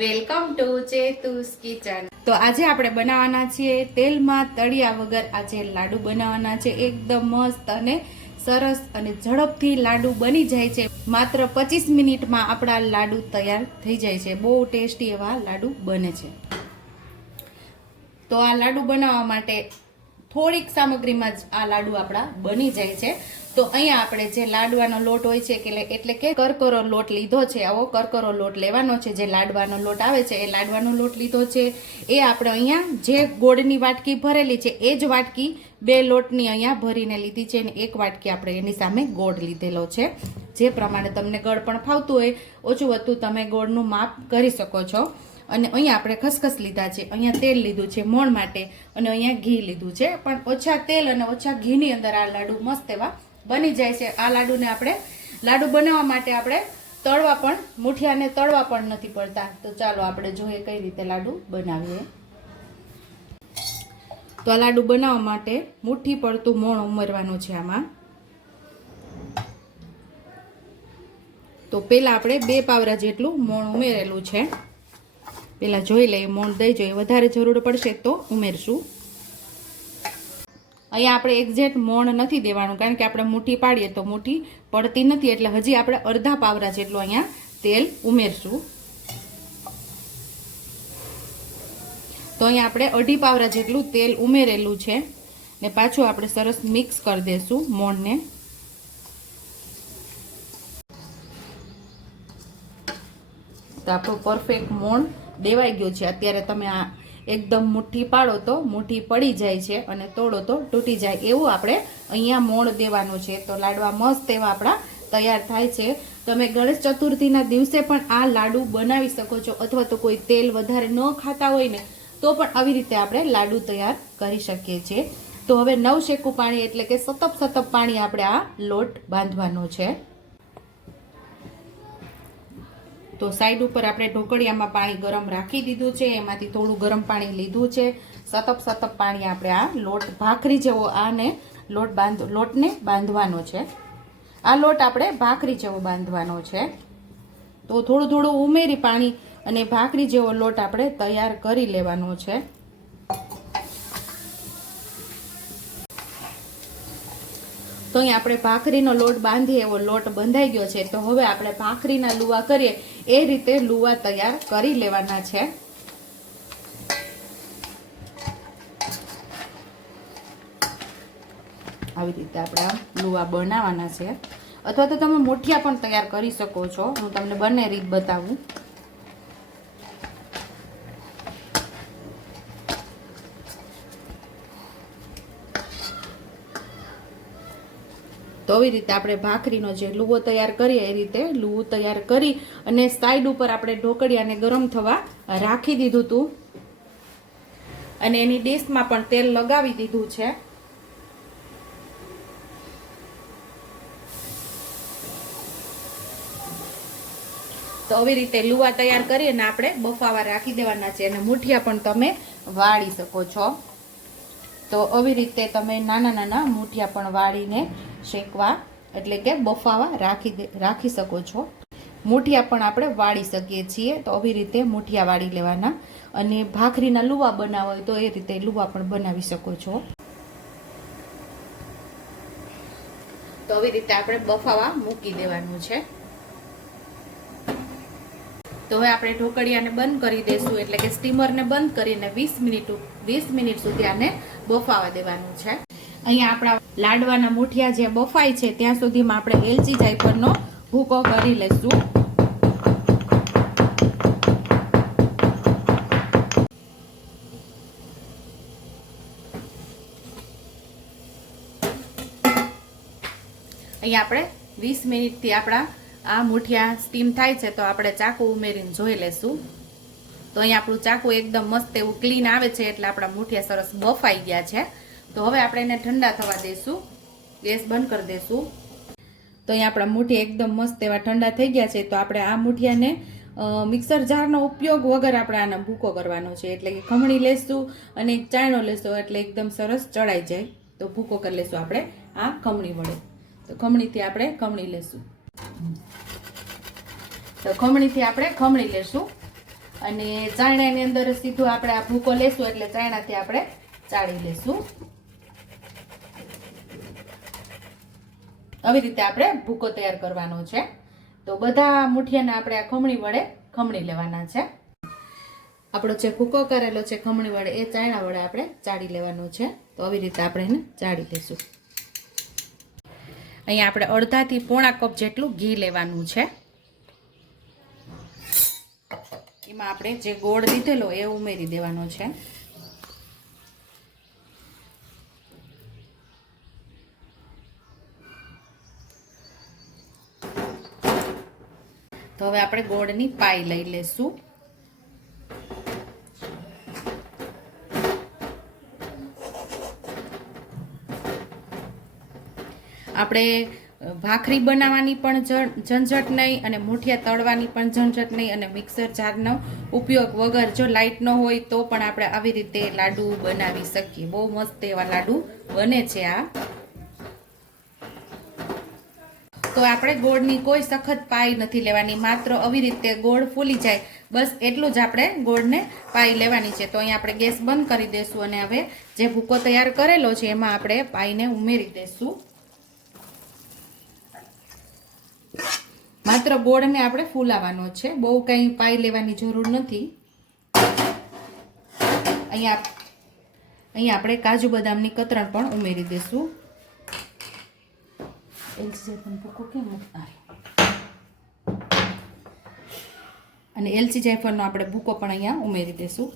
Welcome to ચેતુસ kitchen. તો આજે આપણે બનાવવાના છીએ તેલમાં તળિયા વગર આજે લાડુ બનાવવાના છે. એકદમ મસ્ત અને સરસ અને ઝડપથી લાડુ બની જાય છે. માત્ર પચીસ મિનિટમાં આપણા લાડુ તૈયાર થઈ જાય છે. બહુ ટેસ્ટી એવા લાડુ બને છે. તો આ લાડુ બનાવવા માટે થોડીક સામગ્રીમાં જ આ લાડુ આપણા બની જાય છે. તો અહીંયા આપણે જે લાડવાનો લોટ હોય છે, કે એટલે કે કરકરો લોટ લીધો છે, આવો કરકરો લોટ લેવાનો છે, જે લાડવાનો લોટ આવે છે, એ લાડવાનો લોટ લીધો છે. એ આપણે અહીંયા જે ગોળની વાટકી ભરેલી છે, એ જ વાટકી બે લોટની અહીંયા ભરીને લીધી છે અને એક વાટકી આપણે એની સામે ગોળ લીધેલો છે. જે પ્રમાણે તમને ગળ પણ ફાવતું હોય, ઓછું વધતું તમે ગોળનું માપ કરી શકો છો. અને અહીંયા આપણે ખસખસ લીધા છે. અહીંયા તેલ લીધું છે મોણ માટે અને અહીંયા ઘી લીધું છે. પણ ઓછા તેલ અને ઓછા ઘીની અંદર આ લાડુ મસ્ત એવા બની જાય છે. આ લાડુને આપણે લાડુ બનાવવા માટે આપણે તળવા પણ મુઠિયાને તળવા પણ નથી પડતા. તો ચાલો આપણે જોઈએ કઈ રીતે લાડુ બનાવીએ. તો આ લાડુ બનાવવા માટે મુઠ્ઠી પડતું મોણ ઉમેરવાનું છે આમાં. તો પહેલાં આપણે બે પાવરા જેટલું મોણ ઉમેરેલું છે. પહેલાં જોઈ લઈએ મોણ દઈ જોઈએ. વધારે જરૂર પડશે તો ઉમેરશું. અહીંયા આપણે એક્ઝેક્ટ મોણ નથી દેવાનું, કારણ કે આપણે મુઠ્ઠી પાડીએ તો મુઠ્ઠી પડતી નથી, એટલે હજી આપણે અડધા પાવરા જેટલું અહીંયા તેલ ઉમેરશું. તો અહીંયા આપણે અઢી પાવરા જેટલું તેલ ઉમેરેલું છે. ને પાછું આપણે સરસ મિક્સ કરી દઈશું મોણને. તો આપણું પરફેક્ટ મોણ દેવાઈ ગયું છે. અત્યારે તમે આ એકદમ મુઠ્ઠી પાડો તો મુઠ્ઠી પડી જાય છે અને તોડો તો તૂટી જાય એવું આપણે અહીંયા મોણ દેવાનું છે. તો લાડવા મસ્ત એવા આપણા તૈયાર થાય છે. તમે ગણેશ ચતુર્થીના દિવસે પણ આ લાડુ બનાવી શકો છો અથવા તો કોઈ તેલ વધારે ન ખાતા હોય ને તો પણ આવી રીતે આપણે લાડુ તૈયાર કરી શકીએ છીએ. તો હવે નવ શેકું પાણી એટલે કે સતપ સતપ પાણી આપણે આ લોટ બાંધવાનો છે. તો સાઈડ ઉપર આપણે ઢોકળિયામાં પાણી ગરમ રાખી દીધું છે, એમાંથી થોડું ગરમ પાણી લીધું છે. સતપ સતપ પાણી આપણે આ લોટ ભાખરી જેવો આને લોટ બાંધ, લોટને બાંધવાનો છે. આ લોટ આપણે ભાખરી જેવો બાંધવાનો છે. તો થોડું થોડું ઉમેરી પાણી અને ભાખરી જેવો લોટ આપણે તૈયાર કરી લેવાનો છે. તો અહીં આપણે ભાખરીનો લોટ બાંધીએ, એવો લોટ બંધાઈ ગયો છે. તો હવે આપણે ભાખરીના લુવા કરીએ. એ રીતે લુવા તૈયાર કરી લેવાના છે. આવી રીતે આપણે લુવા બનાવવાના છે. અથવા તો તમે મુઠિયા પણ તૈયાર કરી શકો છો. હું તમને બંને રીત બતાવું. તો આવી રીતે આપણે ભાખરીનો જે લુવો તૈયાર કરીએ, એ રીતે લુવું તૈયાર કરી અને સાઈડ ઉપર આપણે ઢોકળિયાને ગરમ થવા રાખી દીધું હતું અને એની ડીશમાં પણ તેલ લગાવી દીધું છે. તો આવી રીતે લુવા તૈયાર કરી અને આપણે બફાવા રાખી દેવાના છે અને મુઠિયા પણ તમે વાળી શકો છો. તો આવી રીતે તમે નાના નાના મૂઠિયા પણ વાળીને શેકવા, એટલે કે બફાવા રાખી રાખી શકો છો. મૂઠિયા પણ આપણે વાળી શકીએ છીએ, તો આવી રીતે મૂઠિયા વાળી લેવાના. અને ભાખરીના લુવા બનાવવા હોય તો એ રીતે લુવા પણ બનાવી શકો છો. તો આવી રીતે આપણે બફાવા મૂકી દેવાનું છે. તો હવે આપણે ઢોકળિયાને બંધ કરી દઈશું એટલે કે સ્ટીમરને બંધ કરીને વીસ મિનિટ વીસ મિનિટ સુધી આને બફાવા દેવાનું છે. અહીંયા આપણા લાડવાના મુઠિયા જે બફાય છે, ત્યાં સુધીમાં આપણે એલચી જાયફળનો ભૂકો કરી લઈશું અહીંયા આપણે વીસ મિનિટથી આપણા આ મૂઠિયા સ્ટીમ થાય છે તો આપણે ચાકુ ઉમેરીને જોઈ લેશું. તો અહીંયા આપણું ચાકુ એકદમ મસ્ત એવું ક્લીન આવે છે એટલે આપણા મૂઠિયા સરસ બફાઈ ગયા છે. તો હવે આપણે એને ઠંડા થવા દઈશું ગેસ બંધ કરી દઈશું તો અહીંયા આપણા મૂઠિયા એકદમ મસ્ત એવા ઠંડા થઈ ગયા છે. તો આપણે આ મૂઠિયાને મિક્સર જારનો ઉપયોગ વગર આપણે આને ભૂકો કરવાનો છે. એટલે કે ખમણી લેશું અને એક ચાયણો લેશું એટલે એકદમ સરસ ચડાઈ જાય. તો ભૂકો કરી લેશું આપણે આ ખમણી વડે. તો ખમણીથી આપણે ખમણી લેશું. તો ખમણીથી આપણે ખમણી લેશું. અને ચાયણાની અંદર સીધું આપણે આ ભૂકો લેશું એટલે ચાયણાથી આપણે ચાળી લેશું. આવી રીતે આપણે ભૂકો તૈયાર કરવાનો છે. તો બધા મુઠિયાને આપણે આ ખમણી વડે ખમણી લેવાના છે. આપણો જે ભૂકો કરેલો છે ખમણી વડે એ ચાયણા વડે આપણે ચાળી લેવાનો છે. તો આવી રીતે આપણે એને ચાળી લઈશું અહીંયા આપણે અડધાથી પોણા કપ જેટલું ઘી લેવાનું છે. એમાં આપણે જે ગોળ લીધેલો એ ઉમેરી દેવાનો છે. તો હવે આપણે ગોળની પાઈ લઈ લેશું. આપણે ભાખરી બનાવવાની પણ ઝંઝટ નહીં અને મૂઠિયા તળવાની પણ ઝંઝટ નહીં અને મિક્સર જારનો ઉપયોગ વગર જો લાઇટ ન હોય તો પણ આપણે આવી રીતે લાડુ બનાવી શકીએ. બહુ મસ્ત એવા લાડુ બને છે આ. તો આપણે ગોળની કોઈ સખત પાઈ નથી લેવાની, માત્ર આવી રીતે ગોળ ફૂલી જાય. બસ એટલું જ આપણે ગોળને પાઈ લેવાની છે. તો અહીંયા આપણે ગેસ બંધ કરી દઈશું અને હવે જે ભૂકો તૈયાર કરેલો છે એમાં આપણે પાઈને ઉમેરી દઈશું માત્ર ગોળને આપણે ફૂલાવાનો છે. બહુ કંઈ પાઈ લેવાની જરૂર નથી. અહીંયા અહીંયા આપણે કાજુ બદામની કતરણ પણ ઉમેરી દઈશું. એલસી અને એલસી જાયફળનો આપણે ભૂકો પણ અહીંયા ઉમેરી દઈશું.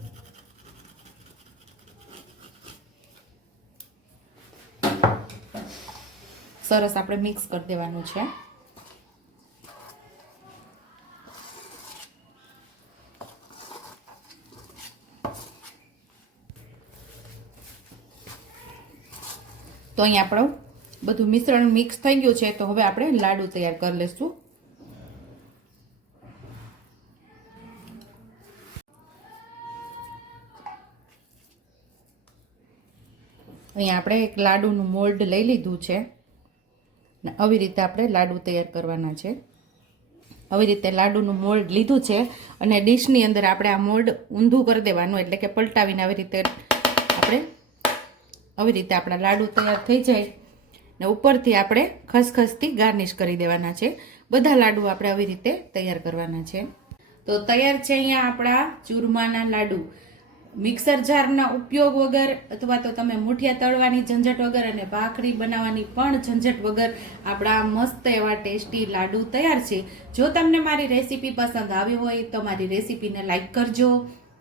સરસ આપણે મિક્સ કરી દેવાનું છે. તો અહીંયા આપણું બધું મિશ્રણ મિક્સ થઈ ગયું છે, તો હવે આપણે લાડુ તૈયાર કરી લઈશું અહીંયા આપણે એક લાડુનું મોલ્ડ લઈ લીધું છે. આવી રીતે આપણે લાડુ તૈયાર કરવાના છે. આવી રીતે લાડુનું મોલ્ડ લીધું છે અને ડીશની અંદર આપણે આ મોલ્ડ ઊંધું કરી દેવાનું, એટલે કે પલટાવીને આવી રીતે આપણે આવી રીતે આપણા લાડુ તૈયાર થઈ જાય ને ઉપરથી આપણે ખસખસથી ગાર્નિશ કરી દેવાના છે. બધા લાડુ આપણે આવી રીતે તૈયાર કરવાના છે. તો તૈયાર છે અહીંયા આપણા ચૂરમાના લાડુ. મિક્સર જારના ઉપયોગ વગર અથવા તો તમે મુઠિયા તળવાની ઝંઝટ વગર અને ભાખરી બનાવવાની પણ ઝંઝટ વગર આપણા મસ્ત એવા ટેસ્ટી લાડુ તૈયાર છે. જો તમને મારી રેસીપી પસંદ આવી હોય તો મારી રેસીપીને લાઈક કરજો.